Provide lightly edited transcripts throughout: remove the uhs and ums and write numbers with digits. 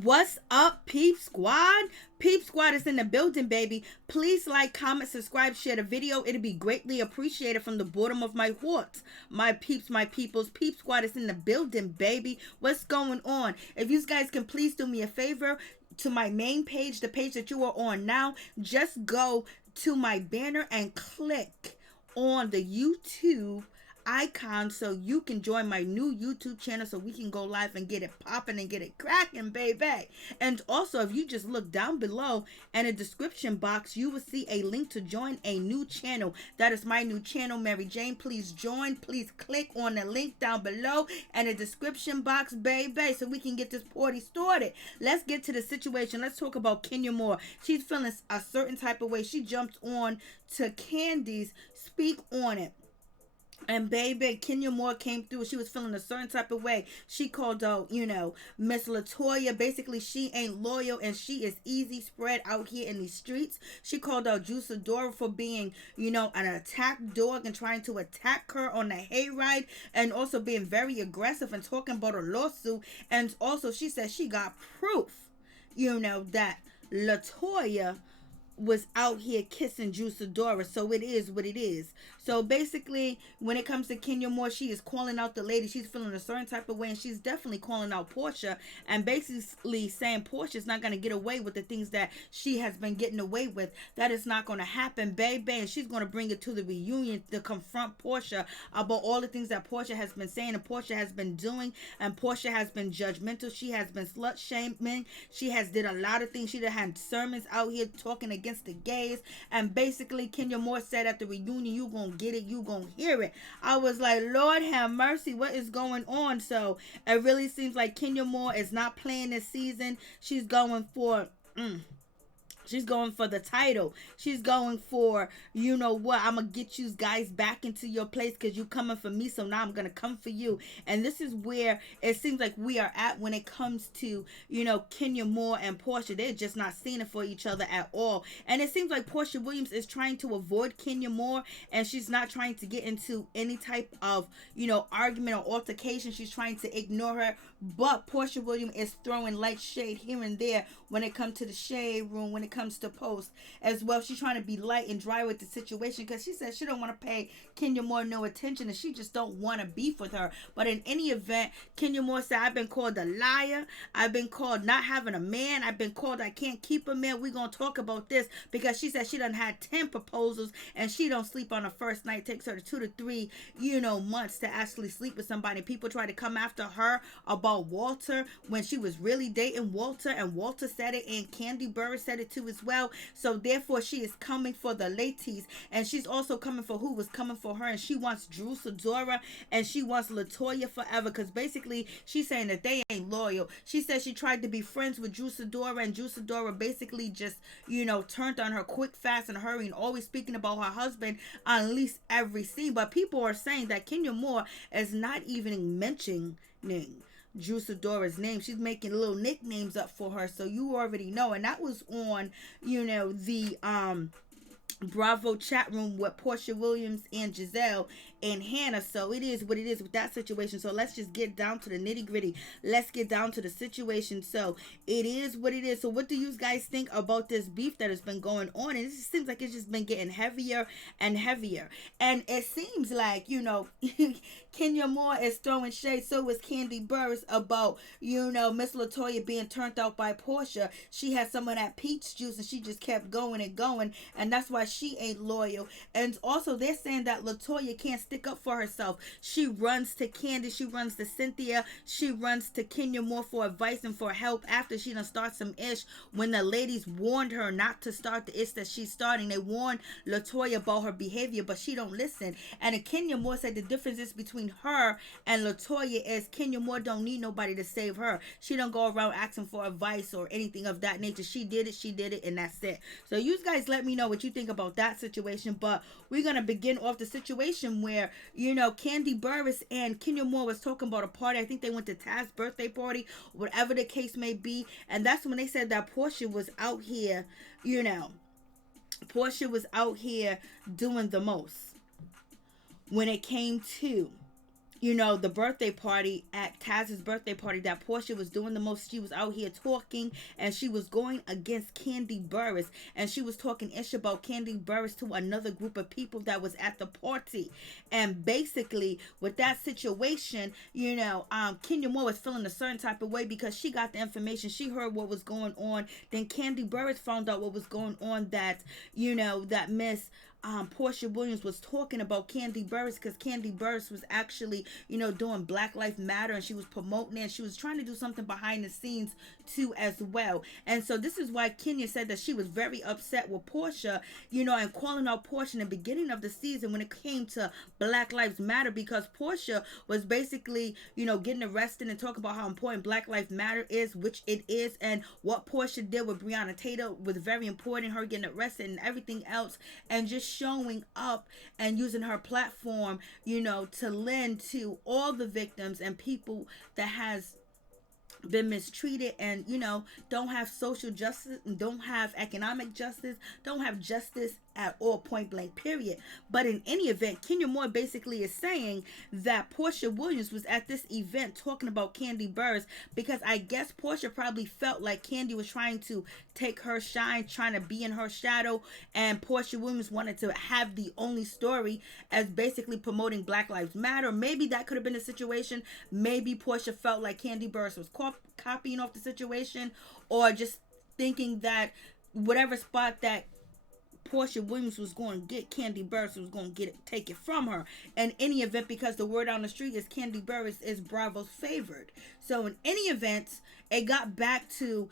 What's up, Peep Squad? Peep Squad is in the building, baby. Please like, comment, subscribe, share the video. It'll be greatly appreciated from the bottom of my heart. My peeps, my peoples. Peep Squad is in the building, baby. What's going on? If you guys can please do me a favor, to my main page, the page that you are on now, just go to my banner and click on the YouTube icon so you can join my new YouTube channel so we can go live and get it popping and get it cracking, baby. And also, if you just look down below in the description box, you will see a link to join a new channel. That is my new channel, Mary Jane. Please join. Please click on the link down below in the description box, baby, so we can get this party started. Let's get to the situation. Let's talk about Kenya Moore. She's feeling a certain type of way. She jumped on to Candy's Speak On It. And baby, Kenya Moore came through. She was feeling a certain type of way. She called out, Miss Latoya. Basically, she ain't loyal and she is easy spread out here in these streets. She called out Juice for being, an attack dog and trying to attack her on the hayride, and also being very aggressive and talking about a lawsuit. And also, she said she got proof, that Latoya was out here kissing Juice. So it is what it is. So basically, when it comes to Kenya Moore, she is calling out the lady. She's feeling a certain type of way, and she's definitely calling out Porsha and basically saying Portia's not going to get away with the things that she has been getting away with. That is not going to happen, baby. And she's going to bring it to the reunion to confront Porsha about all the things that Porsha has been saying and Porsha has been doing. And Porsha has been judgmental. She has been slut shaming. She has did a lot of things. She done had sermons out here talking against the gays. And basically, Kenya Moore said at the reunion, you gonna get it, you gonna hear it. I was like, Lord have mercy, what is going on? So it really seems like Kenya Moore is not playing this season. She's going for she's going for the title. She's going for, you know what, I'm going to get you guys back into your place because you coming for me, so now I'm going to come for you. And this is where it seems like we are at when it comes to, Kenya Moore and Porsha. They're just not seeing it for each other at all. And it seems like Porsha Williams is trying to avoid Kenya Moore, and she's not trying to get into any type of, argument or altercation. She's trying to ignore her. But Porsha Williams is throwing light shade here and there when it comes to the shade room, when it comes to post as well. She's trying to be light and dry with the situation because she says she don't want to pay Kenya Moore no attention and she just don't want to beef with her. But in any event, Kenya Moore said, I've been called a liar. I've been called not having a man. I've been called I can't keep a man. We're going to talk about this because she said she done had 10 proposals and she don't sleep on the first night. It takes her 2 to 3, months to actually sleep with somebody. People try to come after her about Walter when she was really dating Walter, and Walter said it and Candy Burris said it too as well. So therefore she is coming for the ladies, and she's also coming for who was coming for her, and she wants Drew Sidora and she wants Latoya forever because basically she's saying that they ain't loyal. She said she tried to be friends with Drew Sidora and Drew Sidora basically just turned on her quick, fast, and hurry, and always speaking about her husband on at least every scene. But people are saying that Kenya Moore is not even mentioning Drew Sidora's name. She's making little nicknames up for her, so you already know. And that was on, the Bravo chat room with Porsha Williams and Giselle and Hannah. So it is what it is with that situation. So let's just get down to the nitty gritty. Let's get down to the situation. So it is what it is. So what do you guys think about this beef that has been going on? And it just seems like it's just been getting heavier and heavier. And it seems like, Kenya Moore is throwing shade. So is Candy Burris about, Miss Latoya being turned out by Porsha. She had some of that peach juice and she just kept going and going. And that's why she ain't loyal. And also they're saying that Latoya can't stick up for herself. She runs to Candy, she runs to Cynthia, she runs to Kenya Moore for advice and for help after she done start some ish. When the ladies warned her not to start the ish that she's starting, they warned Latoya about her behavior, but she don't listen. And Kenya Moore said the difference is between her and Latoya is Kenya Moore don't need nobody to save her. She don't go around asking for advice or anything of that nature. She did it, and that's it. So you guys let me know what you think about that situation. But we're gonna begin off the situation where Candy Burris and Kenya Moore was talking about a party. I think they went to Taz's birthday party, whatever the case may be, and that's when they said that Porsha was out here Porsha was out here doing the most when it came to the birthday party, at Taz's birthday party, that Porsha was doing the most. She was out here talking, and she was going against Candy Burris, and she was talking ish about Candy Burris to another group of people that was at the party. And basically, with that situation, Kenya Moore was feeling a certain type of way because she got the information. She heard what was going on. Then Candy Burris found out what was going on, that, that Miss Porsha Williams was talking about Candy Burris, because Candy Burris was actually, doing Black Lives Matter, and she was promoting it, and she was trying to do something behind the scenes too as well. And so this is why Kenya said that she was very upset with Porsha, and calling out Porsha in the beginning of the season when it came to Black Lives Matter, because Porsha was basically, getting arrested and talking about how important Black Lives Matter is, which it is, and what Porsha did with Breonna Taylor was very important, her getting arrested and everything else, and just showing up and using her platform, to lend to all the victims and people that has been mistreated, and don't have social justice, and don't have economic justice, don't have justice at all, point blank, period. But in any event, Kenya Moore basically is saying that Porsha Williams was at this event talking about Candy Burris, because I guess Porsha probably felt like Candy was trying to take her shine, trying to be in her shadow, and Porsha Williams wanted to have the only story as basically promoting Black Lives Matter. Maybe that could have been the situation. Maybe Porsha felt like Candy Burris was copying off the situation, or just thinking that whatever spot that Porsha Williams was going to get, Candy Burris was going to take it from her. In any event, because the word on the street is Candy Burris is Bravo's favored. So in any event, it got back to,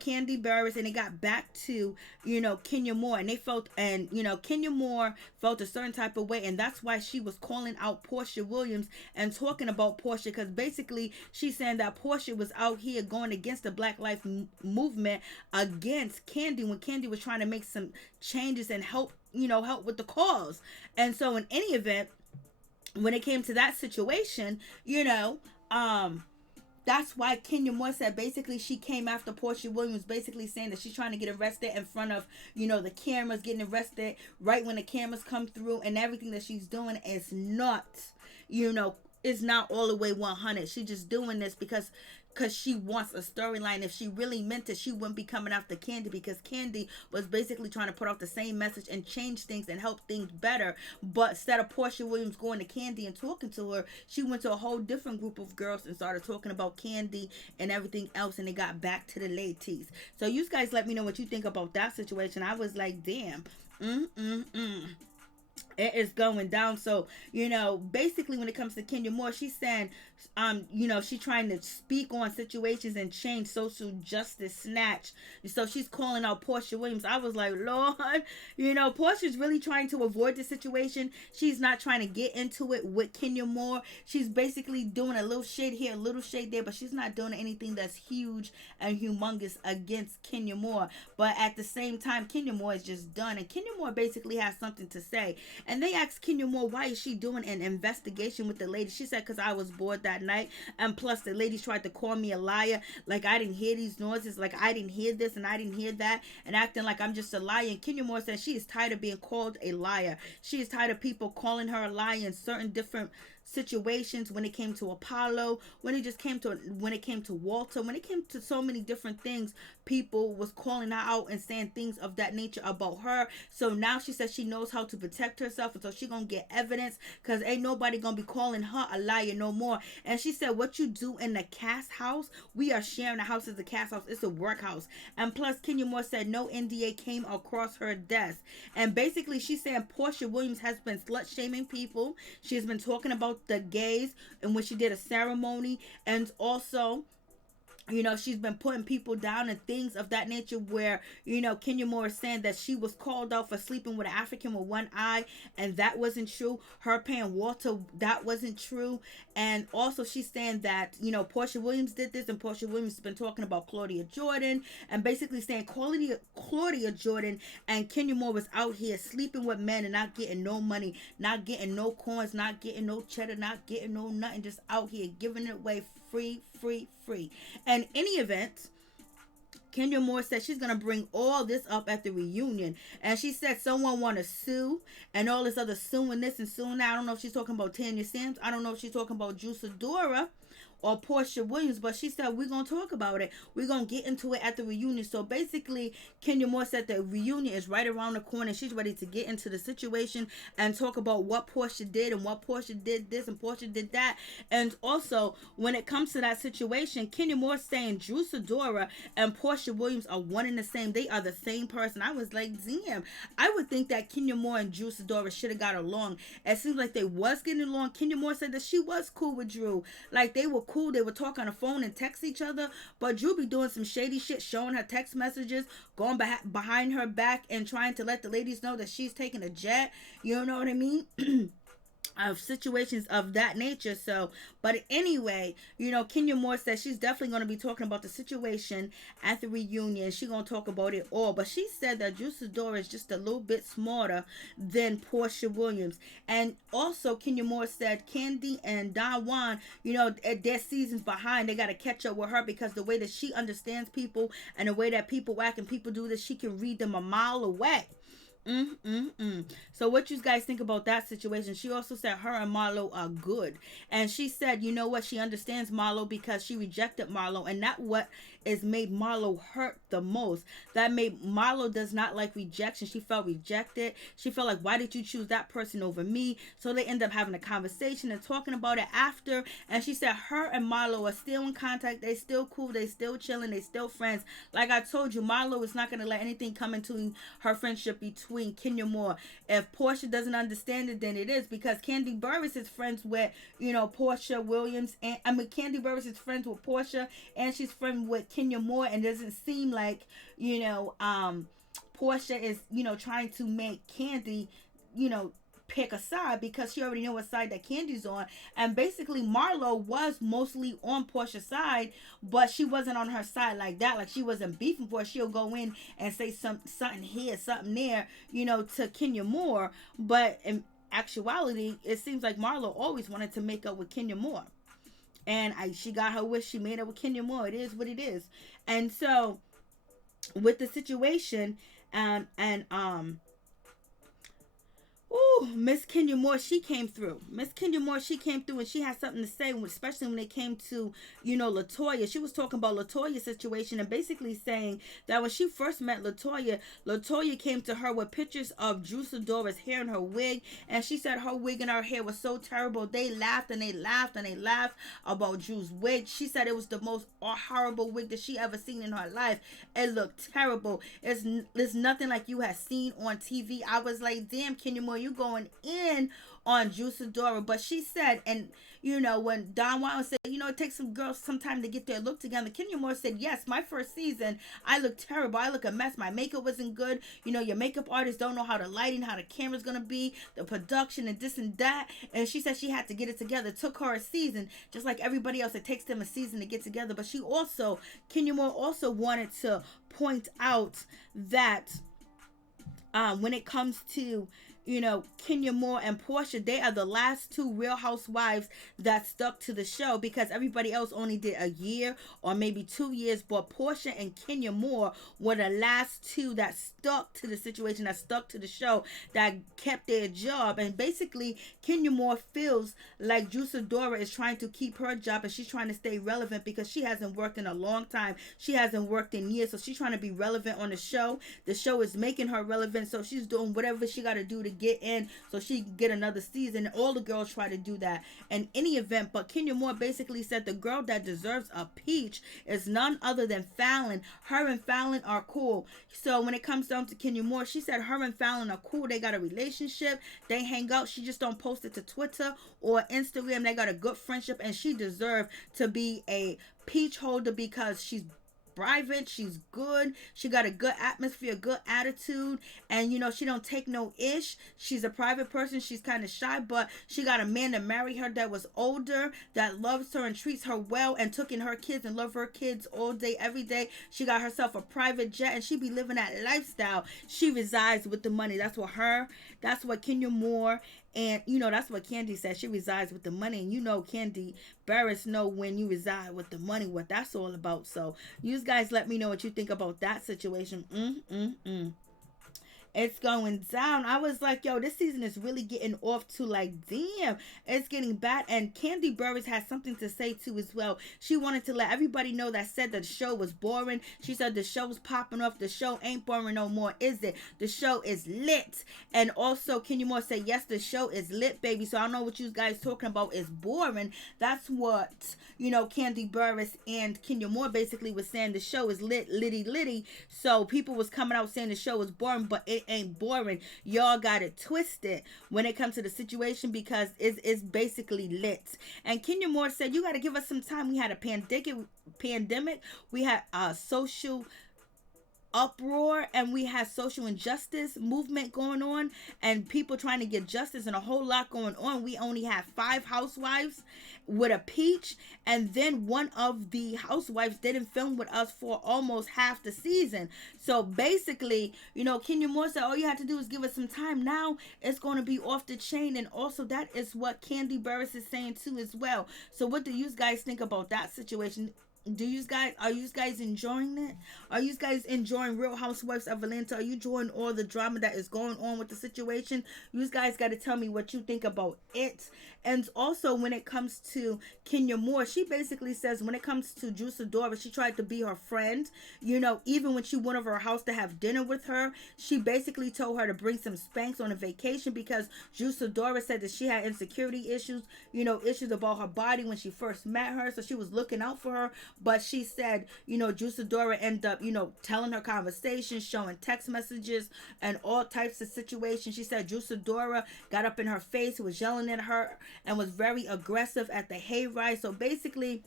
Candy Burris, and it got back to, Kenya Moore, and they felt, and, Kenya Moore felt a certain type of way, and that's why she was calling out Porsha Williams and talking about Porsha, because basically she's saying that Porsha was out here going against the Black Lives Movement against Candy, when Candy was trying to make some changes and help with the cause. And so in any event, when it came to that situation, that's why Kenya Moore said basically she came after Porsha Williams, basically saying that she's trying to get arrested in front of, the cameras, getting arrested right when the cameras come through, and everything that she's doing is not, is not all the way 100. She's just doing this because she wants a storyline. If she really meant it, she wouldn't be coming after Candy, because Candy was basically trying to put out the same message and change things and help things better. But instead of Porsha Williams going to Candy and talking to her, she went to a whole different group of girls and started talking about Candy and everything else, and it got back to the ladies. So you guys let me know what you think about that situation. I was like, damn. It is going down. So, basically when it comes to Kenya Moore, she's saying, she's trying to speak on situations and change social justice snatch. So she's calling out Porsha Williams. I was like, Lord, Porsha's really trying to avoid the situation. She's not trying to get into it with Kenya Moore. She's basically doing a little shade here, a little shade there, but she's not doing anything that's huge and humongous against Kenya Moore. But at the same time, Kenya Moore is just done, and Kenya Moore basically has something to say. And they asked Kenya Moore, why is she doing an investigation with the lady? She said, because I was bored that night, and plus the ladies tried to call me a liar, like I didn't hear these noises, like I didn't hear this and I didn't hear that, and acting like I'm just a liar. And Kenya Moore said she is tired of being called a liar. She is tired of people calling her a liar in certain different situations, when it came to Apollo, when it came to Walter, when it came to so many different things, people was calling her out and saying things of that nature about her. So now she says she knows how to protect herself, and so she gonna get evidence, because ain't nobody gonna be calling her a liar no more. And she said, what you do in the cast house, we are sharing a house as a cast house, it's a workhouse. And plus Kenya Moore said no NDA came across her desk. And basically she's saying Porsha Williams has been slut shaming people. She's been talking about the gays, and when she did a ceremony, and also she's been putting people down and things of that nature, where, Kenya Moore is saying that she was called out for sleeping with an African with one eye, and that wasn't true. Her paying Walter, that wasn't true. And also she's saying that, Porsha Williams did this, and Porsha Williams has been talking about Claudia Jordan, and basically saying Claudia Jordan and Kenya Moore was out here sleeping with men and not getting no money, not getting no coins, not getting no cheddar, not getting no nothing, just out here giving it away free. And any event, Kenya Moore said she's gonna bring all this up at the reunion, and she said someone want to sue and all this other suing this and suing that. I don't know if she's talking about Tanya Sams. I don't know if she's talking about Juice or Porsha Williams, but she said we're gonna talk about it. We're gonna get into it at the reunion. So basically, Kenya Moore said the reunion is right around the corner. She's ready to get into the situation and talk about what Porsha did and what Porsha did this and Porsha did that. And also, when it comes to that situation, Kenya Moore saying Drew Sidora and Porsha Williams are one and the same. They are the same person. I was like, damn. I would think that Kenya Moore and Drew Sidora should have got along. It seems like they was getting along. Kenya Moore said that she was cool with Drew. Like, they were cool. They would talk on the phone and text each other, but Drew be doing some shady shit, showing her text messages, going behind her back and trying to let the ladies know that she's taking a jet. You know what I mean? Of situations of that nature. So, but anyway, Kenya Moore says she's definitely going to be talking about the situation at the reunion. She's going to talk about it all, but she said that Drew Sidora is just a little bit smarter than Porsha Williams. And also, Kenya Moore said Candy and Don Juan, their seasons behind, they got to catch up with her, because the way that she understands people and the way that people act and people do this, she can read them a mile away. So what you guys think about that situation? She also said her and Marlo are good, and she said, you know what, she understands Marlo because she rejected Marlo, and that what is made Marlo hurt the most. That made Marlo does not like rejection. She felt rejected. She felt like, why did you choose that person over me? So they end up having a conversation and talking about it after, and she said her and Marlo are still in contact. They still cool. They still chilling. They still friends. Like I told you, Marlo is not going to let anything come into her friendship between Kenya Moore. If Porsha doesn't understand it, then it is, because Candy Burris is friends with, Porsha Williams, and Candy Burris is friends with Porsha, and she's friends with Kenya Moore, and it doesn't seem like, Porsha is, trying to make Candy, pick a side, because she already know what side that Candy's on. And basically Marlo was mostly on Porsha's side, but she wasn't on her side like that. Like, she wasn't beefing for her. She'll go in and say something here, something there, to Kenya Moore. But in actuality, it seems like Marlo always wanted to make up with Kenya Moore. And she got her wish. She made up with Kenya Moore. It is what it is. And so with the situation, Miss Kenya Moore, she came through. And she had something to say, especially when it came to, Latoya. She was talking about Latoya's situation and basically saying that when she first met Latoya came to her with pictures of Drew Sidora's hair and her wig, and she said her wig and her hair was so terrible. They laughed and they laughed and they laughed about Drew's wig. She said it was the most horrible wig that she ever seen in her life. It looked terrible. It's nothing like you had seen on TV. I was like, damn, Kenya Moore, you going in on Drew Sidora. But she said, and when Don Juan said, it takes some girls some time to get their look together, Kenya Moore said, yes, my first season, I looked terrible. I look a mess. My makeup wasn't good. Your makeup artists don't know how the lighting, how the camera's gonna be, the production, and this and that. And she said she had to get it together. It took her a season, just like everybody else. It takes them a season to get together. But Kenya Moore also wanted to point out that when it comes to Kenya Moore and Porsha, they are the last two Real Housewives that stuck to the show, because everybody else only did a year or maybe 2 years. But Porsha and Kenya Moore were the last two that stuck to the situation, that stuck to the show, that kept their job. And basically, Kenya Moore feels like Drew Sidora is trying to keep her job, and she's trying to stay relevant because she hasn't worked in a long time. She hasn't worked in years, so she's trying to be relevant on the show. The show is making her relevant, so she's doing whatever she got to do to get in so she can get another season. All the girls try to do that in any event, but Kenya Moore basically said the girl that deserves a peach is none other than Fallon. Her and Fallon are cool. So when it comes down to Kenya Moore, she said her and Fallon are cool. They got a relationship. They hang out. She just don't post it to Twitter or Instagram. They got a good friendship, and she deserved to be a peach holder because she's private, she's good, she got a good atmosphere, good attitude, and she don't take no ish. She's a private person, she's kind of shy, but she got a man to marry her that was older, that loves her and treats her well, and took in her kids and love her kids all day every day. She got herself a private jet, and she be living that lifestyle. She resides with the money. That's what Kenya Moore And that's what Candy said. She resides with the money, and Candy Barris know when you reside with the money, what that's all about. So you guys let me know what you think about that situation. It's going down. I was like, yo, this season is really getting off to like, damn, it's getting bad. And Candy Burris has something to say too as well. She wanted to let everybody know that said that the show was boring. She said the show's popping off. The show ain't boring no more, is it? The show is lit. And also, Kenya Moore said, yes, the show is lit, baby. So I don't know what you guys talking about is boring. That's what, Candy Burris and Kenya Moore basically was saying. The show is lit, litty. So people was coming out saying the show was boring, but it ain't boring. Y'all got it twisted when it comes to the situation, because it's basically lit. And Kenya Moore said, you got to give us some time. We had a pandemic. We had social uproar, and we had social injustice movement going on, and people trying to get justice, and a whole lot going on. We only had 5 housewives with a peach, and then one of the housewives didn't film with us for almost half the season. So basically, Kenya Moore said all you have to do is give us some time. Now it's going to be off the chain. And also that is what Candy Burris is saying too as well. So what do you guys think about that situation? Are you guys enjoying it? Are you guys enjoying Real Housewives of Atlanta? Are you enjoying all the drama that is going on with the situation? You guys got to tell me what you think about it. And also, when it comes to Kenya Moore, she basically says when it comes to Juice Adora, she tried to be her friend. Even when she went over her house to have dinner with her, she basically told her to bring some Spanx on a vacation, because Juice Adora said that she had insecurity issues, issues about her body when she first met her. So she was looking out for her. But she said, Juice Adora ended up, telling her conversations, showing text messages, and all types of situations. She said Juice Adora got up in her face, was yelling at her, and was very aggressive at the hayride. So basically,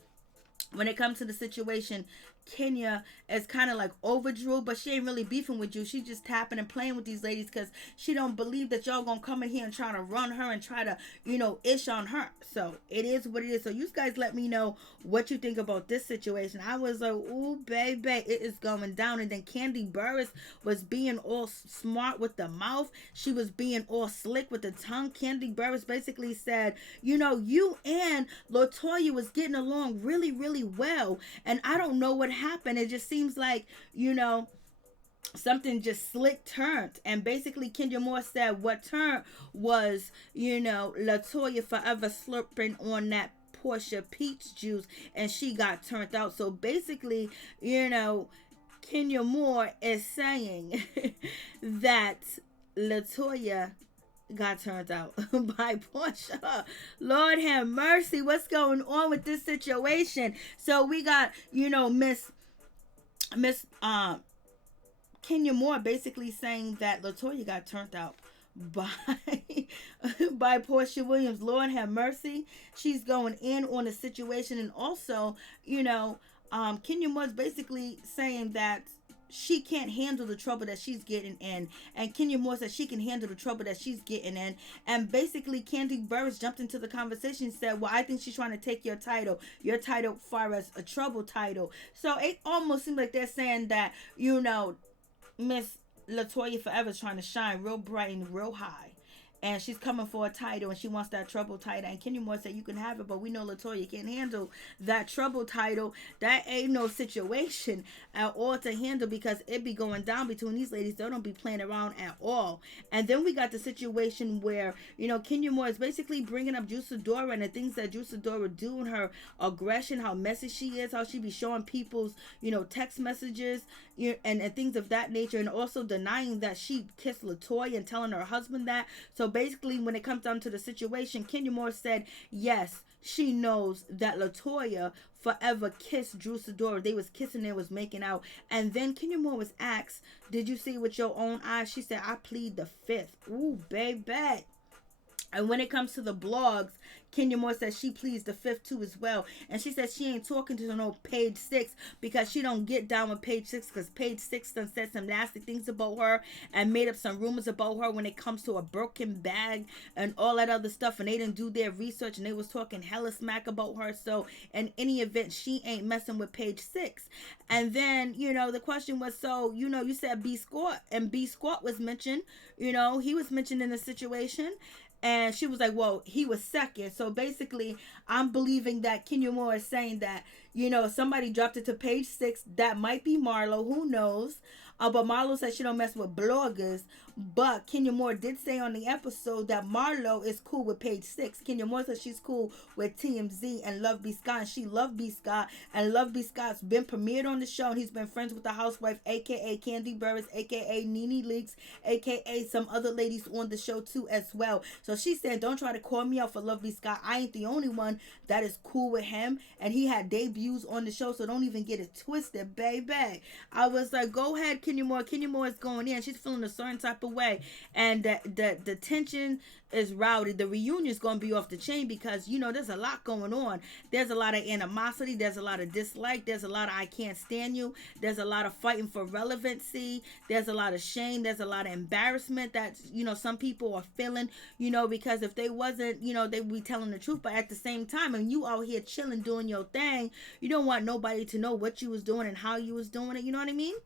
when it comes to the situation, Kenya is kind of like over Drew, but she ain't really beefing with you. She just tapping and playing with these ladies because she don't believe that y'all gonna come in here and try to run her and try to, ish on her. So it is what it is. So you guys let me know what you think about this situation. I was like, ooh, baby, it is going down. And then Candy Burris was being all smart with the mouth. She was being all slick with the tongue. Candy Burris basically said, you and Latoya was getting along really, really well. And I don't know what happened. It just seems like, something just slick turned. And basically Kenya Moore said what turned was, Latoya forever slurping on that Porsha peach juice, and she got turned out. So basically, Kenya Moore is saying that Latoya got turned out by Porsha. Lord have mercy, what's going on with this situation? So we got, Miss Kenya Moore basically saying that Latoya got turned out by by Porsha Williams. Lord have mercy. She's going in on the situation. And also, Kenya Moore's basically saying that she can't handle the trouble that she's getting in, and Kenya Moore said she can handle the trouble that she's getting in. And basically Candy Burris jumped into the conversation and said, well, I think she's trying to take your title far as a trouble title. So it almost seems like they're saying that, Miss Latoya forever is trying to shine real bright and real high, and she's coming for a title, and she wants that trouble title. And Kenya Moore said you can have it, but we know Latoya can't handle that trouble title. That ain't no situation at all to handle, because it be going down between these ladies. They don't be playing around at all. And then we got the situation where, Kenya Moore is basically bringing up Juice Adora and the things that Juice Adora do, and her aggression, how messy she is, how she be showing people's, text messages, and things of that nature, and also denying that she kissed Latoya and telling her husband that. So basically, when it comes down to the situation, Kenya Moore said, yes, she knows that Latoya forever kissed Juice Adora. They was kissing, they was making out. And then Kenya Moore was asked, did you see it with your own eyes? She said, I plead the fifth. Ooh, baby. And when it comes to the blogs, Kenya Moore says she pleads the fifth too as well. And she says she ain't talking to no Page 6, because she don't get down with Page 6, because Page 6 done said some nasty things about her and made up some rumors about her when it comes to a Birkin bag and all that other stuff. And they didn't do their research, and they was talking hella smack about her. So in any event, she ain't messing with Page 6. And then, the question was, so, you said B Squat, and B Squat was mentioned, he was mentioned in the situation. And she was like, well, he was second. So basically, I'm believing that Kenya Moore is saying that, somebody dropped it to page 6. That might be Marlo. Who knows? But Marlo said she don't mess with bloggers. But Kenya Moore did say on the episode that Marlo is cool with page 6. Kenya Moore said she's cool with TMZ and Love B. Scott. And she loved B. Scott. And Love B. Scott's been premiered on the show. And he's been friends with the housewife, a.k.a. Candy Burris, a.k.a. Nene Leakes, a.k.a. some other ladies on the show too as well. So she said, don't try to call me out for Love B. Scott. I ain't the only one that is cool with him. And he had debuts on the show. So don't even get it twisted, baby. I was like, go ahead, Kenya Moore. Kenya Moore is going in. She's feeling a certain type of way. And the tension is rowdy. The reunion is going to be off the chain because, there's a lot going on. There's a lot of animosity. There's a lot of dislike. There's a lot of I can't stand you. There's a lot of fighting for relevancy. There's a lot of shame. There's a lot of embarrassment that, some people are feeling, because if they wasn't, they would be telling the truth. But at the same time, when you out here chilling, doing your thing, you don't want nobody to know what you was doing and how you was doing it. You know what I mean?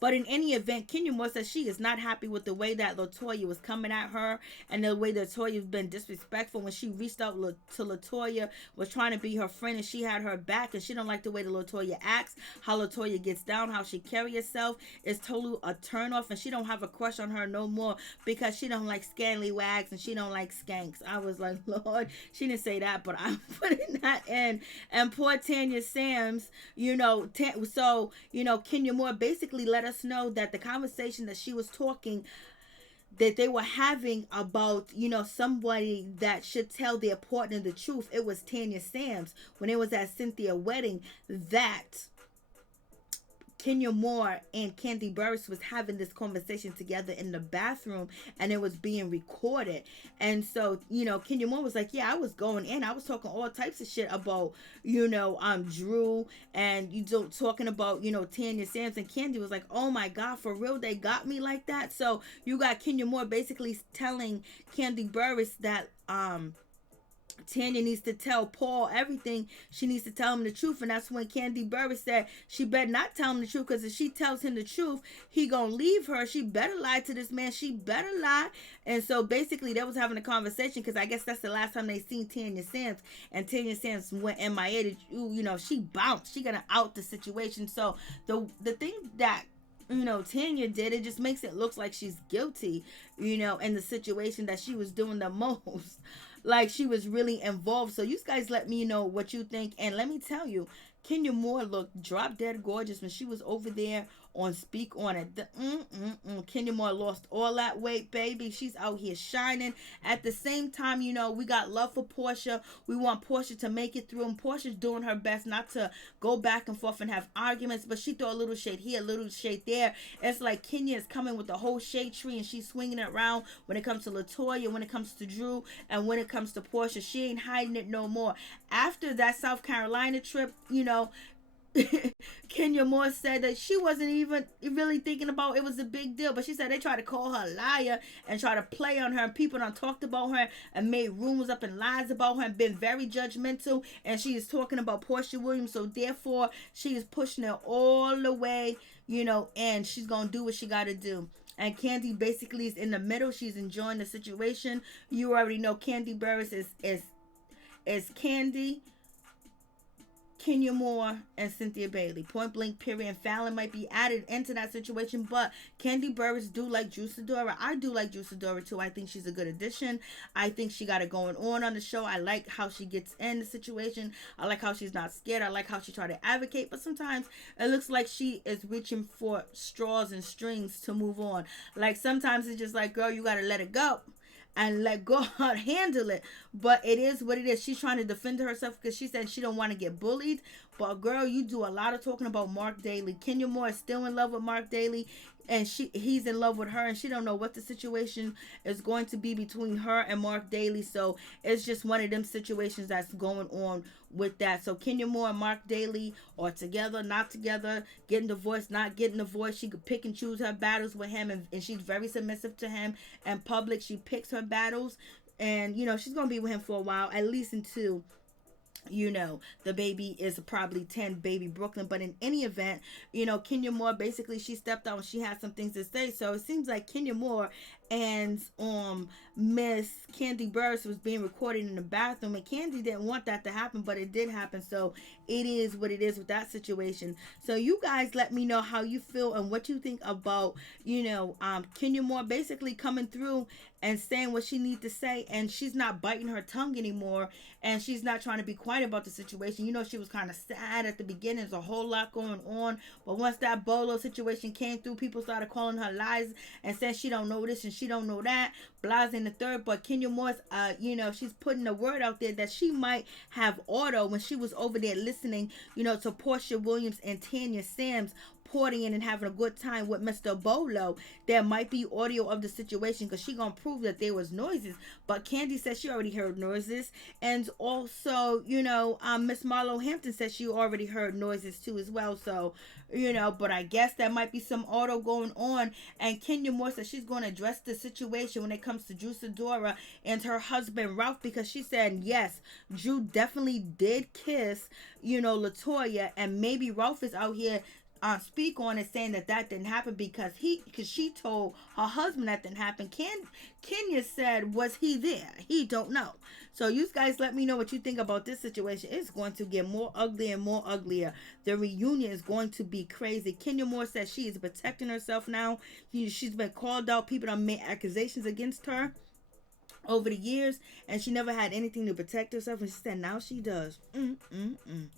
But in any event, Kenya Moore says she is not happy with the way that Latoya was coming at her and the way that Latoya's been disrespectful. When she reached out to Latoya, was trying to be her friend, and she had her back, and she don't like the way that Latoya acts, how Latoya gets down, how she carry herself is totally a turn off, and she don't have a crush on her no more because she don't like scallywags and she don't like skanks. I was like, Lord, she didn't say that, but I'm putting that in. And poor Tanya Sams, Kenya Moore basically let us know that the conversation that she was talking that they were having about somebody that should tell their partner the truth, it was Tanya Sams when it was at Cynthia wedding that Kenya Moore and Candy Burris was having this conversation together in the bathroom, and it was being recorded. And so, Kenya Moore was like, yeah, I was going in. I was talking all types of shit about, Drew, and talking about, Tanya Sams, and Candy was like, oh my God, for real, they got me like that. So you got Kenya Moore basically telling Candy Burris that, Tanya needs to tell Paul everything. She needs to tell him the truth. And that's when Candy Burris said she better not tell him the truth, because if she tells him the truth, he gonna leave her. She better lie to this man. She better lie. And so basically they was having a conversation, because I guess that's the last time they seen Tanya Sams. And Tanya Sams went MIA. She bounced. She gonna out the situation. So the thing that Tanya did, it just makes it look like she's guilty, in the situation that she was doing the most. Like she was really involved. So you guys let me know what you think. And let me tell you, Kenya Moore looked drop dead gorgeous when she was over there on Speak On It. Kenya Moore lost all that weight, baby. She's out here shining. At the same time, we got love for Porsha. We want Porsha to make it through. And Porsha's doing her best not to go back and forth and have arguments. But she throw a little shade here, a little shade there. It's like Kenya is coming with the whole shade tree, and she's swinging it around when it comes to Latoya, when it comes to Drew, and when it comes to Porsha. She ain't hiding it no more. After that South Carolina trip, Kenya Moore said that she wasn't even really thinking about it was a big deal, but she said they tried to call her a liar and try to play on her, and people done talked about her and made rumors up and lies about her and been very judgmental, and she is talking about Porsha Williams, so therefore she is pushing it all the way, and she's gonna do what she gotta do. And Candy basically is in the middle. She's enjoying the situation. You already know Candy Burris is Candy, Kenya Moore, and Cynthia Bailey. Point blank, period. And Fallon might be added into that situation, but Candy Burris do like Drew Sidora. I do like Drew Sidora too. I think she's a good addition. I think she got it going on the show. I like how she gets in the situation. I like how she's not scared. I like how she try to advocate, but sometimes it looks like she is reaching for straws and strings to move on. Like sometimes it's just like, girl, you got to let it go and let God handle it. But it is what it is. She's trying to defend herself because she said she don't want to get bullied. But girl, you do a lot of talking about Mark Daly. Kenya Moore is still in love with Mark Daly, and he's in love with her, and she don't know what the situation is going to be between her and Mark Daly. So it's just one of them situations that's going on with that. So Kenya Moore and Mark Daly are together, not together, getting divorced, not getting divorced. She could pick and choose her battles with him, and she's very submissive to him. In public, she picks her battles, and she's gonna be with him for a while, at least until The baby is probably 10, baby Brooklyn. But in any event, Kenya Moore, basically, she stepped out and she had some things to say. So it seems like Kenya Moore and Miss Candy Burris was being recorded in the bathroom, and Candy didn't want that to happen, but it did happen. So it is what it is with that situation. So you guys let me know how you feel and what you think about, Kenya Moore basically coming through and saying what she needs to say, and she's not biting her tongue anymore, and she's not trying to be quiet about the situation. She was kind of sad at the beginning. There's a whole lot going on, but once that Bolo situation came through, people started calling her lies and saying she don't know this and she don't know that, blase in the third. But Kenya Moore's, she's putting the word out there that she might have auto when she was over there listening, to Porsha Williams and Tanya Sams partying and having a good time with Mr. Bolo. There might be audio of the situation because she gonna prove that there was noises. But Candy says she already heard noises, and also, Miss Marlo Hampton says she already heard noises too as well. So, but I guess there might be some auto going on. And Kenya Moore says she's going to address the situation when it comes to Drew Sidora and her husband Ralph, because she said yes, Drew definitely did kiss, Latoya, and maybe Ralph is out here speak on it, saying that didn't happen because she told her husband that didn't happen. Kenya said, was he there? He don't know. So you guys let me know what you think about this situation. It's going to get more ugly and more uglier. The reunion is going to be crazy. Kenya Moore says she is protecting herself now. She's been called out. People have made accusations against her over the years, and she never had anything to protect herself, and she said now she does.